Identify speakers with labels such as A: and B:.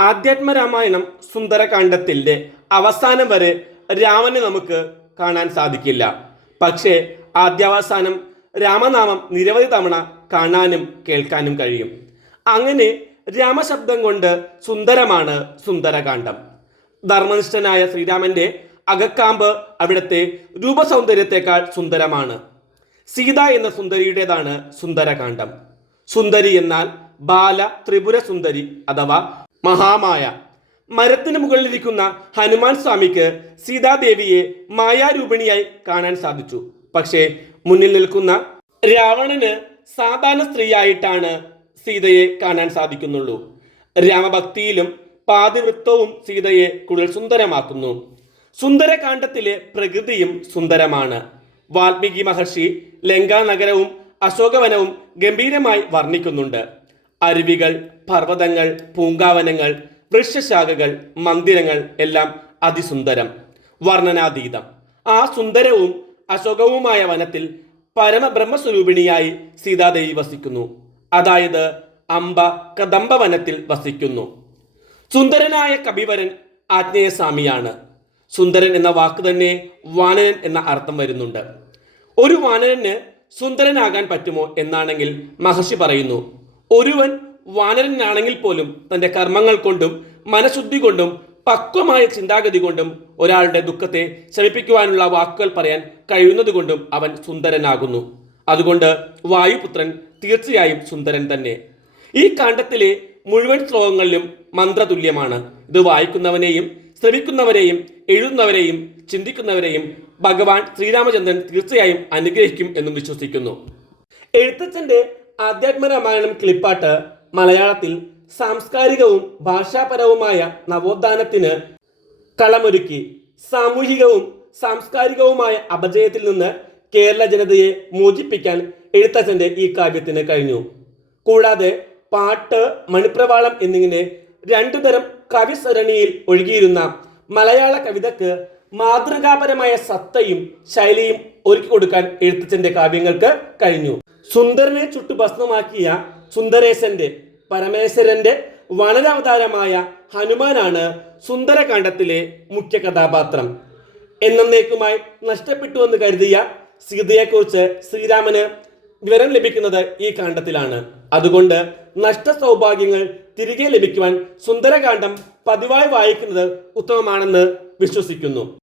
A: ആധ്യാത്മരാമായണം സുന്ദരകാന്ഡത്തിന്റെ അവസാനം വരെ രാമനെ നമുക്ക് കാണാൻ സാധിക്കില്ല. പക്ഷേ ആദ്യാവസാനം രാമനാമം നിരവധി തവണ കാണാനും കേൾക്കാനും കഴിയും. അങ്ങനെ രാമശബ്ദം കൊണ്ട് സുന്ദരമാണ് സുന്ദരകാന്ഡം. ധർമ്മനിഷ്ഠനായ ശ്രീരാമന്റെ അകക്കാമ്പ് അവിടുത്തെ രൂപസൗന്ദര്യത്തെക്കാൾ സുന്ദരമാണ്. സീത എന്ന സുന്ദരിയുടേതാണ് സുന്ദരകാന്ഡം. സുന്ദരി എന്നാൽ ബാല ത്രിപുര സുന്ദരി അഥവാ മഹാമായ. മരത്തിന് മുകളിലിരിക്കുന്ന ഹനുമാൻ സ്വാമിക്ക് സീതാദേവിയെ മായാരൂപിണിയായി കാണാൻ സാധിച്ചു. പക്ഷേ മുന്നിൽ നിൽക്കുന്ന രാവണന് സാധാരണ സ്ത്രീയായിട്ടാണ് സീതയെ കാണാൻ സാധിക്കുന്നുള്ളൂ. രാമഭക്തിയിലും പാതിവൃത്തവും സീതയെ കൂടുതൽ സുന്ദരമാക്കുന്നു. സുന്ദരകാന്ഡത്തിലെ പ്രകൃതിയും സുന്ദരമാണ്. വാൽമീകി മഹർഷി ലങ്കാനഗരവും അശോകവനവും ഗംഭീരമായി വർണിക്കുന്നുണ്ട്. അരുവികൾ പർവതങ്ങൾ പൂങ്കാവനങ്ങൾ വൃക്ഷശാഖകൾ മന്ദിരങ്ങൾ എല്ലാം അതിസുന്ദരം. വർണനാതീതം. ആ സുന്ദരവും അശോകവുമായ വനത്തിൽ പരമബ്രഹ്മസ്വരൂപിണിയായി സീതാദേവി വസിക്കുന്നു. അതായത് അംബ കദംബ വനത്തിൽ വസിക്കുന്നു. സുന്ദരനായ കപിവരൻ ആജ്ഞേയസ്വാമിയാണ്. സുന്ദരൻ എന്ന വാക്ക് തന്നെ വാനരൻ എന്ന അർത്ഥം വരുന്നുണ്ട്. ഒരു വാനരന് സുന്ദരനാകാൻ പറ്റുമോ എന്നാണെങ്കിൽ മഹർഷി പറയുന്നു ഒരുവൻ വാനരനാണെങ്കിൽ പോലും തന്റെ കർമ്മങ്ങൾ കൊണ്ടും മനഃശുദ്ധി കൊണ്ടും പക്വമായ ചിന്താഗതി കൊണ്ടും ഒരാളുടെ ദുഃഖത്തെ ശമിപ്പിക്കുവാനുള്ള വാക്കുകൾ പറയാൻ കഴിയുന്നത് കൊണ്ടും അവൻ സുന്ദരനാകുന്നു. അതുകൊണ്ട് വായുപുത്രൻ തീർച്ചയായും സുന്ദരൻ തന്നെ. ഈ കാണ്ഡത്തിലെ മുഴുവൻ ശ്ലോകങ്ങളിലും മന്ത്രതുല്യമാണ്. ഇത് വായിക്കുന്നവനെയും ശ്രമിക്കുന്നവരെയും എഴുതുന്നവരെയും ചിന്തിക്കുന്നവരെയും ഭഗവാൻ ശ്രീരാമചന്ദ്രൻ തീർച്ചയായും അനുഗ്രഹിക്കും എന്നും വിശ്വസിക്കുന്നു. ആധ്യാത്മരാമായണം ക്ലിപ്പാട്ട് മലയാളത്തിൽ സാംസ്കാരികവും ഭാഷാപരവുമായ നവോത്ഥാനത്തിന് കളമൊരുക്കി സാമൂഹികവും സാംസ്കാരികവുമായ അപജയത്തിൽ നിന്ന് കേരള ജനതയെ മോചിപ്പിക്കാൻ എഴുത്തച്ഛന്റെ ഈ കാവ്യത്തിന് കഴിഞ്ഞു. കൂടാതെ പാട്ട് മണിപ്രവാളം എന്നിങ്ങനെ രണ്ടു തരം കവിസരണിയിൽ ഒഴുകിയിരുന്ന മലയാള കവിതക്ക് മാതൃകാപരമായ സത്തയും ശൈലിയും ഒരുക്കി കൊടുക്കാൻ എഴുത്തച്ഛന്റെ കാവ്യങ്ങൾക്ക് കഴിഞ്ഞു. സുന്ദരനെ ചുട്ടു ഭസ്മമാക്കിയ സുന്ദരേശന്റെ പരമേശ്വരന്റെ വനരാവതാരമായ ഹനുമാനാണ് സുന്ദരകാന്ഡത്തിലെ മുഖ്യ കഥാപാത്രം. എന്നേക്കുമായി നഷ്ടപ്പെട്ടു എന്ന് കരുതിയ സീതയെക്കുറിച്ച് ശ്രീരാമന് വിവരം ലഭിക്കുന്നത് ഈ കാണ്ഡത്തിലാണ്. അതുകൊണ്ട് നഷ്ട സൗഭാഗ്യങ്ങൾ തിരികെ ലഭിക്കുവാൻ സുന്ദരകാന്ഡം പതിവായി വായിക്കുന്നത് ഉത്തമമാണെന്ന് വിശ്വസിക്കുന്നു.